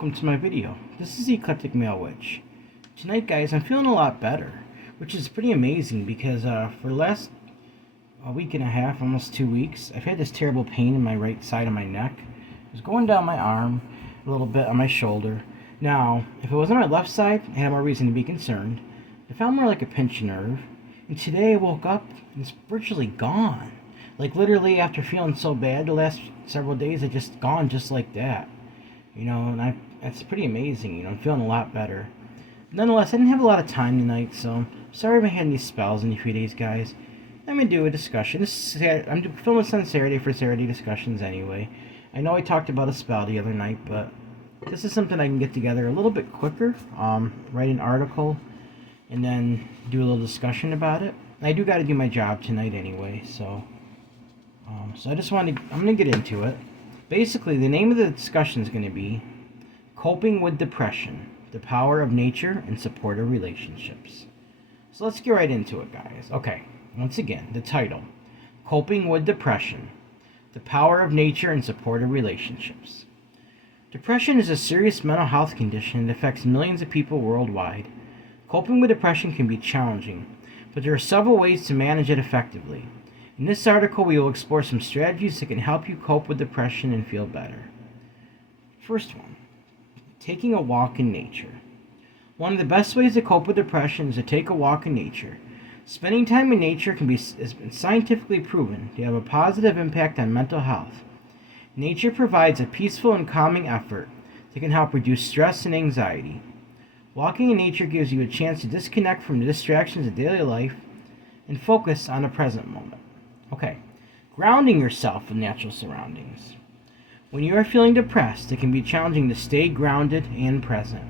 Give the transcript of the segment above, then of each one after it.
welcome to my video. This is the Eclectic Male Witch. Tonight, guys, I'm feeling a lot better, which is pretty amazing because for the last week and a half, almost 2 weeks, I've had this terrible pain in my right side of my neck. It was going down my arm, a little bit on my shoulder. Now, if it was on my left side, I had more reason to be concerned. It felt more like a pinched nerve, and today I woke up and it's virtually gone. Like literally, after feeling so bad the last several days, it just gone just like that. That's pretty amazing. I'm feeling a lot better. Nonetheless, I didn't have a lot of time tonight, so sorry if I had any spells in a few days, guys. I'm gonna do a discussion. I'm filming this on Saturday for Saturday discussions anyway. I know I talked about a spell the other night, but this is something I can get together a little bit quicker. Write an article, and then do a little discussion about it. I do got to do my job tonight anyway, so I'm gonna get into it. Basically, the name of the discussion is going to be Coping with Depression, the Power of Nature and Supportive Relationships. So let's get right into it, guys. Okay, once again, the title, Coping with Depression, the Power of Nature and Supportive Relationships. Depression is a serious mental health condition that affects millions of people worldwide. Coping with depression can be challenging, but there are several ways to manage it effectively. In this article, we will explore some strategies that can help you cope with depression and feel better. First one, taking a walk in nature. One of the best ways to cope with depression is to take a walk in nature. Spending time in nature has been scientifically proven to have a positive impact on mental health. Nature provides a peaceful and calming effort that can help reduce stress and anxiety. Walking in nature gives you a chance to disconnect from the distractions of daily life and focus on the present moment. Okay, grounding yourself in natural surroundings. When you are feeling depressed, it can be challenging to stay grounded and present.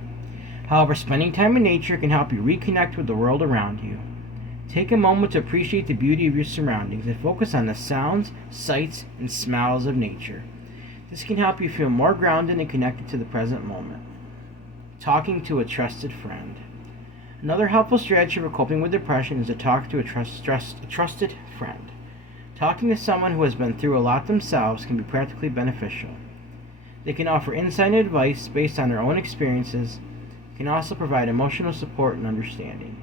However, spending time in nature can help you reconnect with the world around you. Take a moment to appreciate the beauty of your surroundings and focus on the sounds, sights, and smells of nature. This can help you feel more grounded and connected to the present moment. Talking to a trusted friend. Another helpful strategy for coping with depression is to talk to a trusted friend. Talking to someone who has been through a lot themselves can be practically beneficial. They can offer insight and advice based on their own experiences, can also provide emotional support and understanding.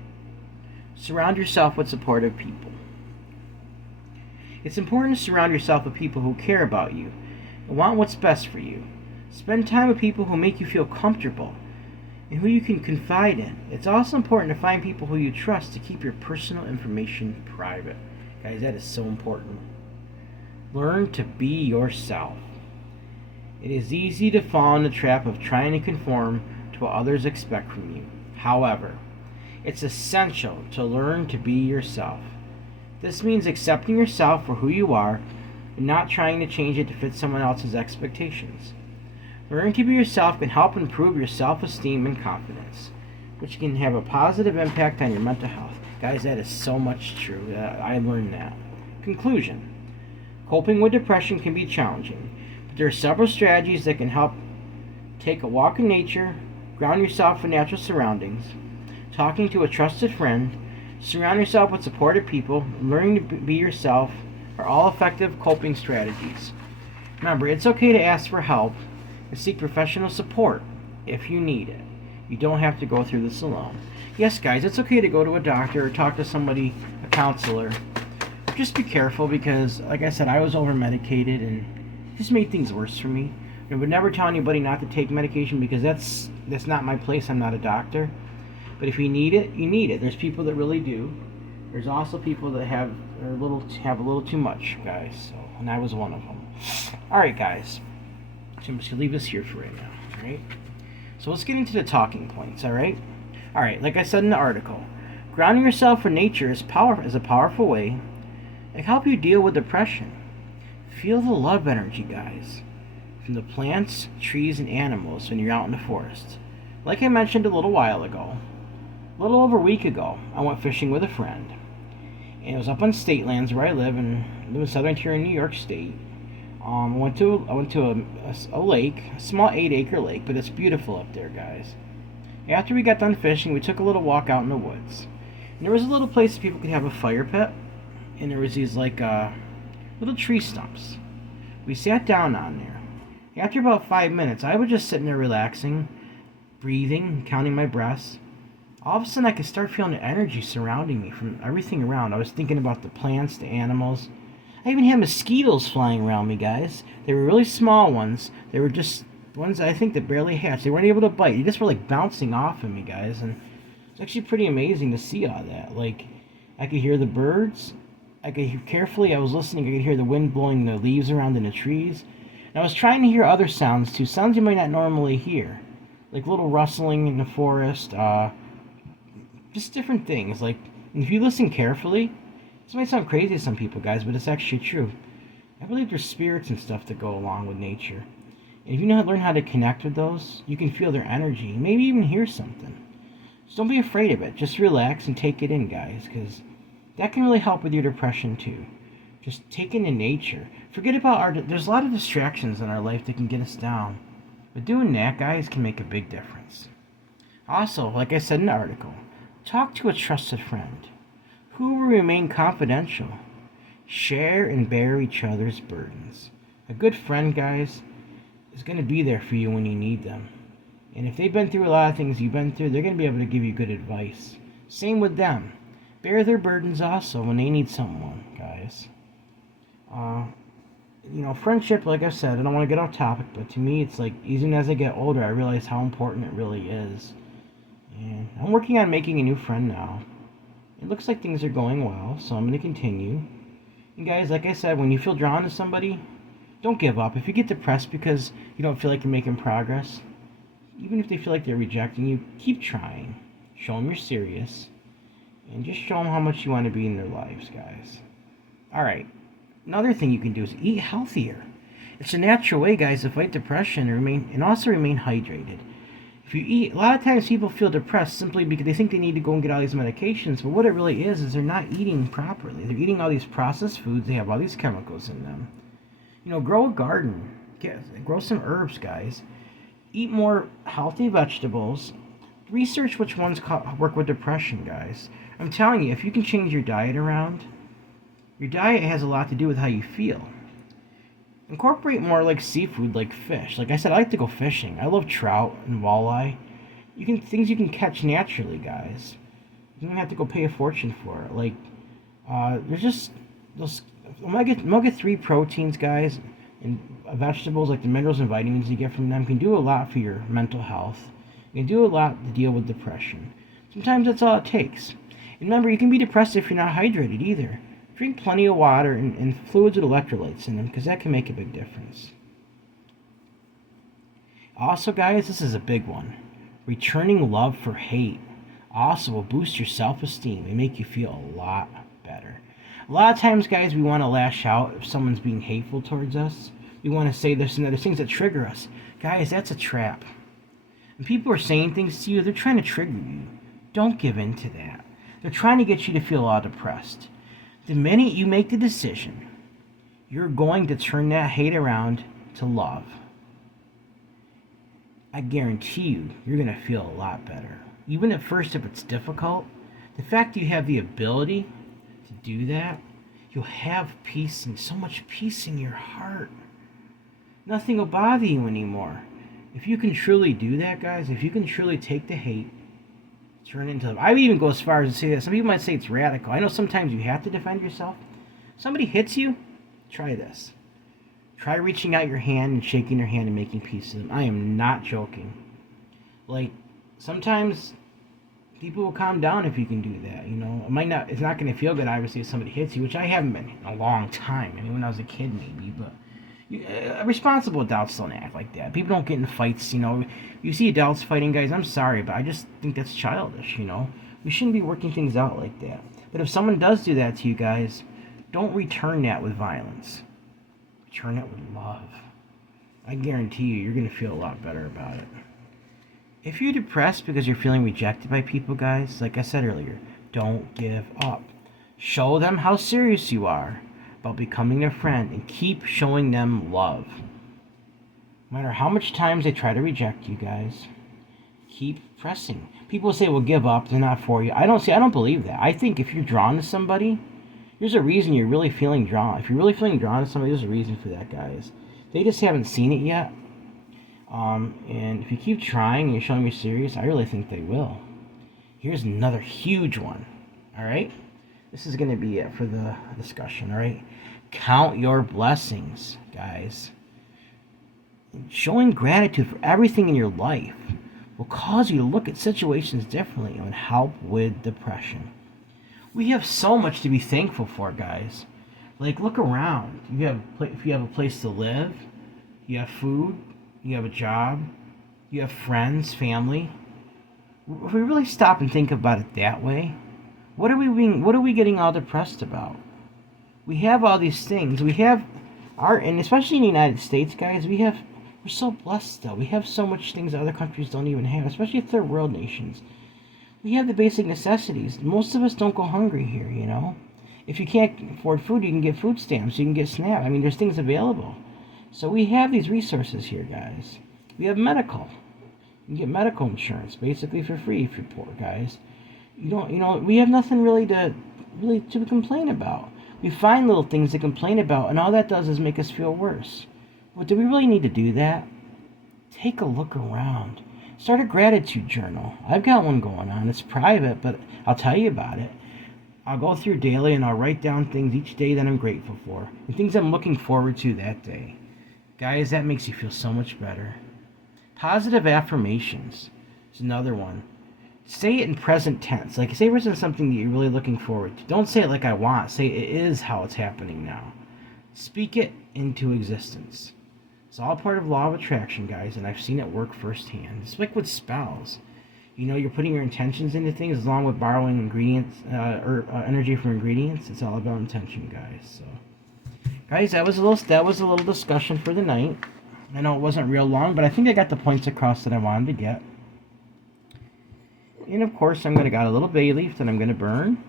Surround yourself with supportive people. It's important to surround yourself with people who care about you and want what's best for you. Spend time with people who make you feel comfortable and who you can confide in. It's also important to find people who you trust to keep your personal information private. Guys, that is so important. Learn to be yourself. It is easy to fall in the trap of trying to conform to what others expect from you. However, it's essential to learn to be yourself. This means accepting yourself for who you are and not trying to change it to fit someone else's expectations. Learning to be yourself can help improve your self-esteem and confidence, which can have a positive impact on your mental health. Guys, that is so much true. I learned that. Conclusion. Coping with depression can be challenging, but there are several strategies that can help. Take a walk in nature, ground yourself in natural surroundings, talking to a trusted friend, surround yourself with supportive people, and learning to be yourself are all effective coping strategies. Remember, it's okay to ask for help and seek professional support if you need it. You don't have to go through this alone. Yes, guys, it's okay to go to a doctor or talk to somebody, a counselor. Just be careful because, like I said, I was over-medicated and it just made things worse for me. I would never tell anybody not to take medication because that's not my place. I'm not a doctor. But if you need it, you need it. There's people that really do. There's also people that have a little too much, guys. And I was one of them. All right, guys. So I'm just gonna leave this here for right now. All right. So let's get into the talking points. All right. All right. Like I said in the article, grounding yourself in nature is a powerful way to help you deal with depression. Feel the love energy, guys, from the plants, trees, and animals when you're out in the forest. Like I mentioned a little while ago, a little over a week ago, I went fishing with a friend. And it was up on state lands where I live in southern tier in New York State. I went to a lake, a small 8-acre lake, but it's beautiful up there, guys. After we got done fishing, we took a little walk out in the woods. And there was a little place that people could have a fire pit, and there was these little tree stumps. We sat down on there, After about 5 minutes, I was just sitting there relaxing, breathing, counting my breaths. All of a sudden, I could start feeling the energy surrounding me from everything around. I was thinking about the plants, the animals. I even had mosquitoes flying around me, guys. They were really small ones. They were just ones I think that barely hatched. They weren't able to bite. They just were like bouncing off of me, guys. And it's actually pretty amazing to see all that. Like, I could hear the birds. I could hear carefully. I was listening. I could hear the wind blowing the leaves around in the trees. And I was trying to hear other sounds too. Sounds you might not normally hear, like little rustling in the forest. Just different things. Like, if you listen carefully, this might sound crazy to some people, guys, but it's actually true. I believe there's spirits and stuff that go along with nature. And if you learn how to connect with those, you can feel their energy, maybe even hear something. So don't be afraid of it. Just relax and take it in, guys, because that can really help with your depression too. Just take it in nature. Forget about there's a lot of distractions in our life that can get us down. But doing that, guys, can make a big difference. Also, like I said in the article, talk to a trusted friend who will remain confidential. Share and bear each other's burdens. A good friend, guys, is going to be there for you when you need them. And if they've been through a lot of things you've been through, they're going to be able to give you good advice. Same with them. Bear their burdens also when they need someone, guys. Friendship, like I said, I don't want to get off topic, but to me, it's like, even as I get older, I realize how important it really is. And I'm working on making a new friend now. It looks like things are going well, so I'm going to continue. And guys, like I said, when you feel drawn to somebody, don't give up. If you get depressed because you don't feel like you're making progress, even if they feel like they're rejecting you, keep trying. Show them you're serious. And just show them how much you want to be in their lives, guys. Alright, another thing you can do is eat healthier. It's a natural way, guys, to fight depression and also remain hydrated. If you eat, a lot of times people feel depressed simply because they think they need to go and get all these medications, but what it really is they're not eating properly. They're eating all these processed foods, they have all these chemicals in them. Grow a garden, grow some herbs, guys. Eat more healthy vegetables. Research which ones work with depression, guys. I'm telling you, if you can change your diet around, your diet has a lot to do with how you feel. Incorporate more like seafood, like fish. Like I said, I like to go fishing. I love trout and walleye. Things you can catch naturally, guys. You don't have to go pay a fortune for it. Like, there's just those omega-3 proteins, guys, and vegetables, like the minerals and vitamins you get from them, can do a lot for your mental health. You can do a lot to deal with depression. Sometimes that's all it takes. And remember, you can be depressed if you're not hydrated either. Drink plenty of water and fluids with electrolytes in them, because that can make a big difference. Also, guys, this is a big one. Returning love for hate also will boost your self-esteem and make you feel a lot better. A lot of times, guys, we want to lash out if someone's being hateful towards us. We want to say this and that. There's things that trigger us. Guys, that's a trap. When people are saying things to you, they're trying to trigger you. Don't give in to that. They're trying to get you to feel all depressed. The minute you make the decision, you're going to turn that hate around to love. I guarantee you're going to feel a lot better. Even at first, if it's difficult, the fact you have the ability to do that, you'll have peace and so much peace in your heart. Nothing will bother you anymore. If you can truly do that, guys, if you can truly take the hate, turn into love. I would even go as far as to say that some people might say it's radical. I know sometimes you have to defend yourself. Somebody hits you, try this. Try reaching out your hand and shaking their hand and making peace with them. I am not joking. Like, sometimes people will calm down if you can do that. It's not going to feel good, obviously, if somebody hits you, which I haven't been in a long time. I mean, when I was a kid, maybe, but responsible adults don't act like that. People don't get in fights, You see adults fighting, guys, I'm sorry, but I just think that's childish, We shouldn't be working things out like that. But if someone does do that to you, guys, don't return that with violence. Return it with love. I guarantee you're going to feel a lot better about it. If you're depressed because you're feeling rejected by people, guys, like I said earlier, don't give up. Show them how serious you are about becoming their friend and keep showing them love. No matter how much times they try to reject you, guys, keep pressing. People say, well, give up, they're not for you. I don't believe that. I think if you're drawn to somebody, there's a reason you're really feeling drawn. If you're really feeling drawn to somebody, there's a reason for that, guys. They just haven't seen it yet, And if you keep trying and you're showing me serious, I really think they will. Here's another huge one. All right? This is going to be it for the discussion. All right? Count your blessings, guys. Showing gratitude for everything in your life will cause you to look at situations differently and help with depression. We have so much to be thankful for, guys. Like, look around. If you have a place to live, you have food, you have a job, you have friends, family. If we really stop and think about it that way, what are we getting all depressed about? We have all these things. And especially in the United States, guys, we're so blessed still. We have so much things that other countries don't even have, especially third world nations. We have the basic necessities. Most of us don't go hungry here, you know? If you can't afford food, you can get food stamps, you can get SNAP. I mean, there's things available. So we have these resources here, guys. We have medical. You can get medical insurance basically for free if you're poor, guys. We have nothing really to complain about. We find little things to complain about, and all that does is make us feel worse. But do we really need to do that? Take a look around. Start a gratitude journal. I've got one going on. It's private, but I'll tell you about it. I'll go through daily and I'll write down things each day that I'm grateful for and things I'm looking forward to that day. Guys, that makes you feel so much better. Positive affirmations is another one. Say it in present tense. Like, say for something that you're really looking forward to. Don't say it like I want. Say it is how it's happening now. Speak it into existence. It's all part of law of attraction, guys, and I've seen it work firsthand. It's like with spells. You're putting your intentions into things along with borrowing ingredients or energy from ingredients. It's all about intention, guys. So, guys, that was a little discussion for the night. I know it wasn't real long, but I think I got the points across that I wanted to get. And of course, I'm going to got a little bay leaf that I'm going to burn.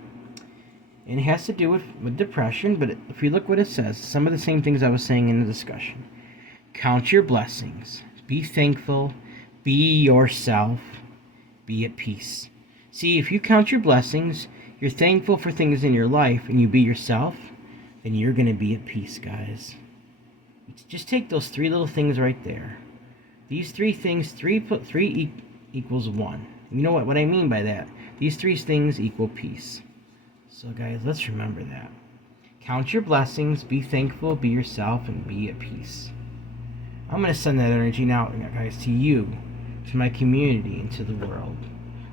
And it has to do with depression, but if you look what it says, some of the same things I was saying in the discussion. Count your blessings. Be thankful. Be yourself. Be at peace. See, if you count your blessings, you're thankful for things in your life, and you be yourself, then you're going to be at peace, guys. Just take those three little things right there. These three things, 3 + 3 equals 1. You know what I mean by that? These three things equal peace. So, guys, let's remember that. Count your blessings, be thankful, be yourself, and be at peace. I'm going to send that energy now, guys, to you, to my community, and to the world.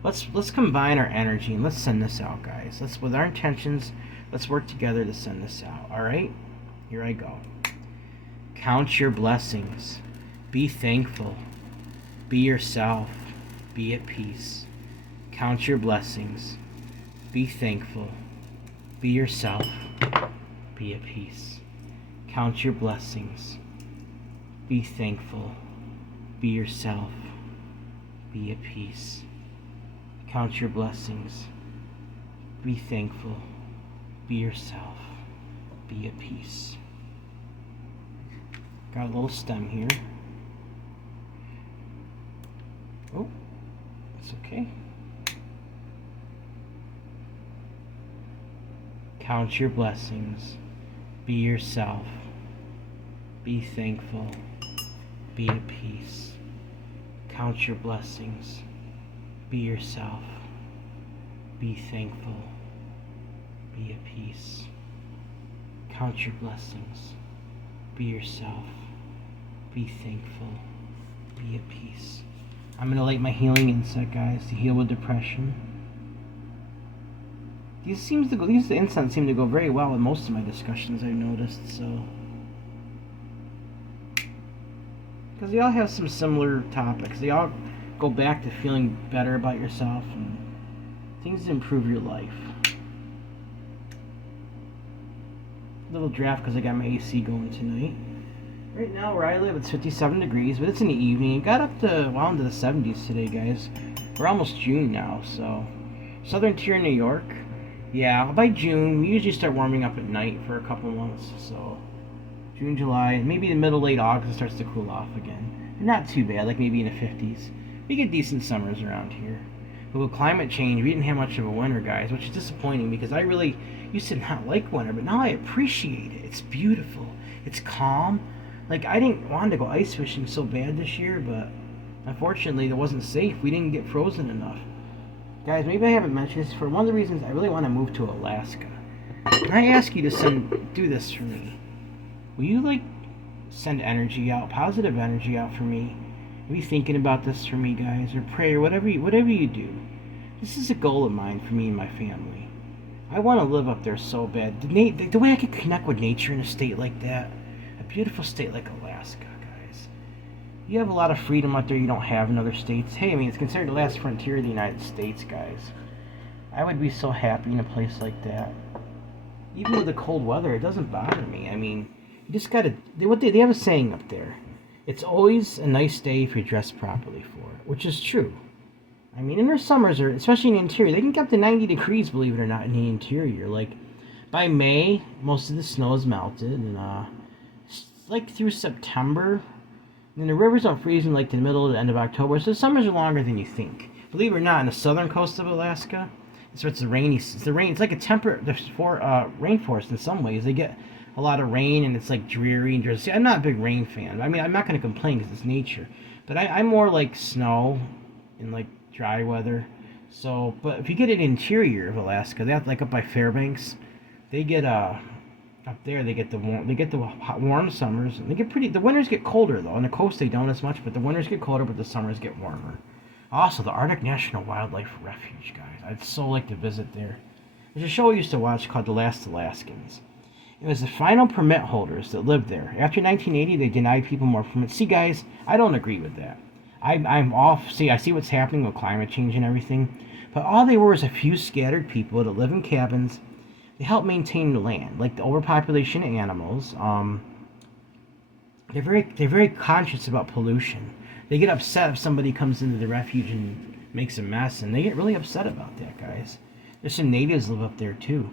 Let's combine our energy and let's send this out, guys. With our intentions, let's work together to send this out. All right? Here I go. Count your blessings. Be thankful. Be yourself. Be at peace. Count your blessings. Be thankful. Be yourself. Be at peace. Count your blessings. Be thankful. Be yourself. Be at peace. Count your blessings. Be thankful. Be yourself. Be at peace. Got a little stem here. Oh, that's okay. Count your blessings. Be yourself. Be thankful. Be at peace. Count your blessings. Be yourself. Be thankful. Be at peace. Count your blessings. Be yourself. Be thankful. Be at peace. I'm going to light my healing incense, guys, to heal with depression. These incense seem to go very well with most of my discussions, I've noticed, so. Because they all have some similar topics. They all go back to feeling better about yourself and things to improve your life. Little draft because I got my AC going tonight. Right now where I live it's 57 degrees, but it's in the evening. It got up to into the 70s today, guys. We're almost June now, so southern tier New York. Yeah, by June we usually start warming up at night for a couple months. So June, July, maybe the middle late August it starts to cool off again. Not too bad, like maybe in the 50s. We get decent summers around here. But with climate change, we didn't have much of a winter, guys, which is disappointing because I really used to not like winter, but now I appreciate it. It's beautiful. It's calm. Like, I didn't want to go ice fishing so bad this year, but unfortunately it wasn't safe. We didn't get frozen enough. Guys, maybe I haven't mentioned this. For one of the reasons I really want to move to Alaska. Can I ask you to do this for me? Will you, like, send energy out, positive energy out for me? Be thinking about this for me, guys, or pray, or whatever you do. This is a goal of mine for me and my family. I want to live up there so bad. The way I could connect with nature in a state like that, a beautiful state like Alaska, guys. You have a lot of freedom out there you don't have in other states. Hey, I mean, it's considered the last frontier of the United States, guys. I would be so happy in a place like that. Even with the cold weather, it doesn't bother me. I mean, you just gotta. They have a saying up there. It's always a nice day if you're dressed properly for it, which is true. I mean, in their summers, are especially in the interior, they can get up to 90 degrees, believe it or not, in the interior. Like, by May, most of the snow is melted, and like through September, and the rivers don't freeze in like the middle to the end of October, so the summers are longer than you think. Believe it or not, in the southern coast of Alaska, it's the rainy. It's like a temperate rainforest in some ways. They get a lot of rain, and it's like dreary and dreary. See, I'm not a big rain fan. I mean, I'm not going to complain because it's nature, but I'm more like snow and like dry weather. So, but if you get an interior of Alaska, that like up by Fairbanks, they get up there. They get the warm summers. And they get pretty. The winters get colder though. On the coast they don't as much, but the winters get colder, but the summers get warmer. Also, the Arctic National Wildlife Refuge, guys. I'd so like to visit there. There's a show I used to watch called The Last Alaskans. It was the final permit holders that lived there. After 1980, they denied people more permits. See, guys, I don't agree with that. I'm off. See, I see what's happening with climate change and everything. But all they were is a few scattered people that live in cabins. They help maintain the land, like the overpopulation of animals. They're very conscious about pollution. They get upset if somebody comes into the refuge and makes a mess, and they get really upset about that, guys. There's some natives live up there too.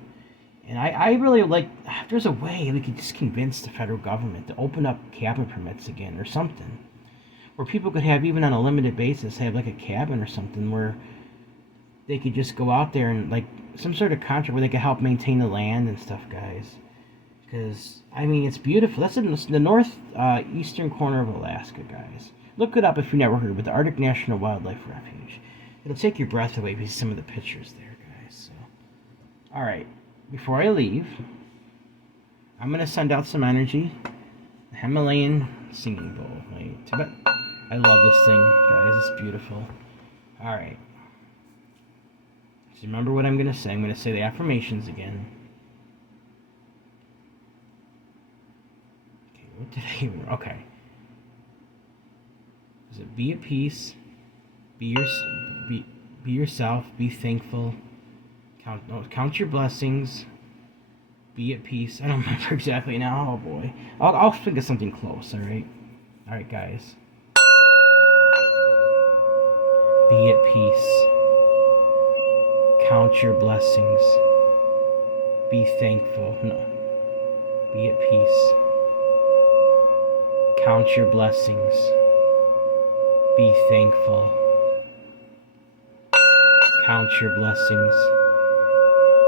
And I really like, if there's a way we could just convince the federal government to open up cabin permits again or something. Where people could have, even on a limited basis, have like a cabin or something where they could just go out there and like some sort of contract where they could help maintain the land and stuff, guys. Because, I mean, it's beautiful. That's in the north eastern corner of Alaska, guys. Look it up if you've never heard of it, the Arctic National Wildlife Refuge. It'll take your breath away if you see some of the pictures there, guys. So, all right. Before I leave, I'm going to send out some energy. The Himalayan Singing Bowl. Wait, Tibet. I love this thing, guys. It's beautiful. All right. So remember what I'm going to say. I'm going to say the affirmations again. Okay, what did I even... Okay. Is it be at peace, be yourself, be thankful, count your blessings, be at peace. I don't remember exactly now. Oh boy, I'll think of something close. All right, guys. Be at peace. Count your blessings. Be thankful. No. Be at peace. Count your blessings. Be thankful. Count your blessings.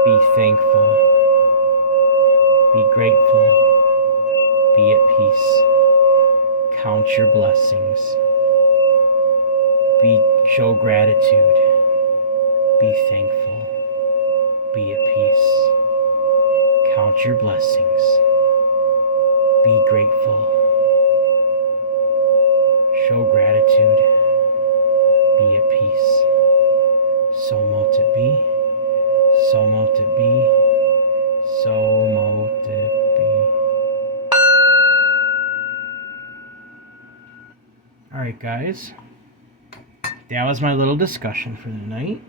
Be thankful. Be grateful. Be at peace. Count your blessings. Show gratitude. Be thankful. Be at peace. Count your blessings. Be grateful. Show gratitude. Be at peace. So mote it be. So mote it be. So mote it be. Alright, guys. That was my little discussion for the night.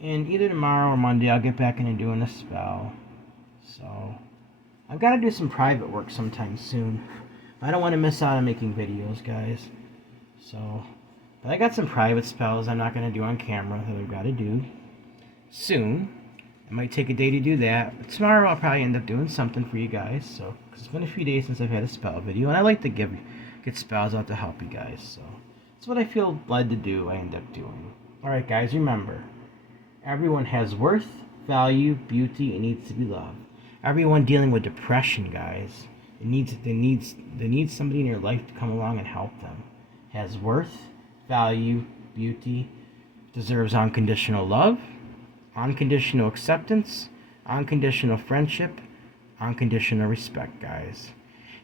And either tomorrow or Monday I'll get back into doing a spell. So, I've got to do some private work sometime soon. I don't want to miss out on making videos, guys. So, but I got some private spells I'm not going to do on camera that I've got to do soon. It might take a day to do that. But tomorrow I'll probably end up doing something for you guys. So, because it's been a few days since I've had a spell video. And I like to get spells out to help you guys. So, it's what I feel led to do, I end up doing. Alright, guys, remember. Everyone has worth, value, beauty, and needs to be loved. Everyone dealing with depression, guys. They need somebody in your life to come along and help them. Has worth, value, beauty, deserves unconditional love, unconditional acceptance, unconditional friendship, unconditional respect, guys.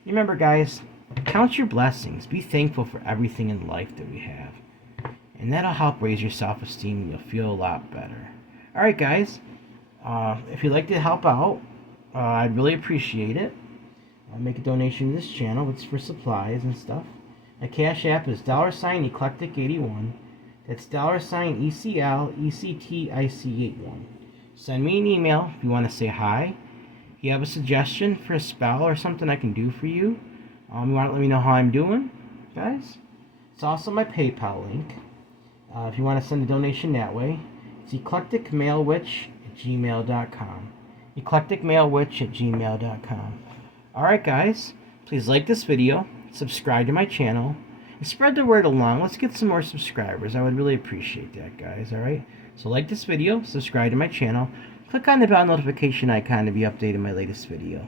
Remember, guys, count your blessings. Be thankful for everything in life that we have. And that'll help raise your self-esteem. You'll feel a lot better. All right, guys. If you'd like to help out, I'd really appreciate it. Make a donation to this channel. It's for supplies and stuff. My Cash App is $eclectic81. That's $ECLECTIC81. Send me an email if you want to say hi. If you have a suggestion for a spell or something I can do for you, you want to let me know how I'm doing, guys. It's also my PayPal link. If you want to send a donation that way, it's eclecticmalewitch@gmail.com. eclecticmalewitch@gmail.com. Alright, guys, please like this video, subscribe to my channel, and spread the word along. Let's get some more subscribers. I would really appreciate that, guys. Alright? So like this video, subscribe to my channel, click on the bell notification icon to be updated my latest video.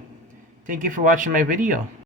Thank you for watching my video.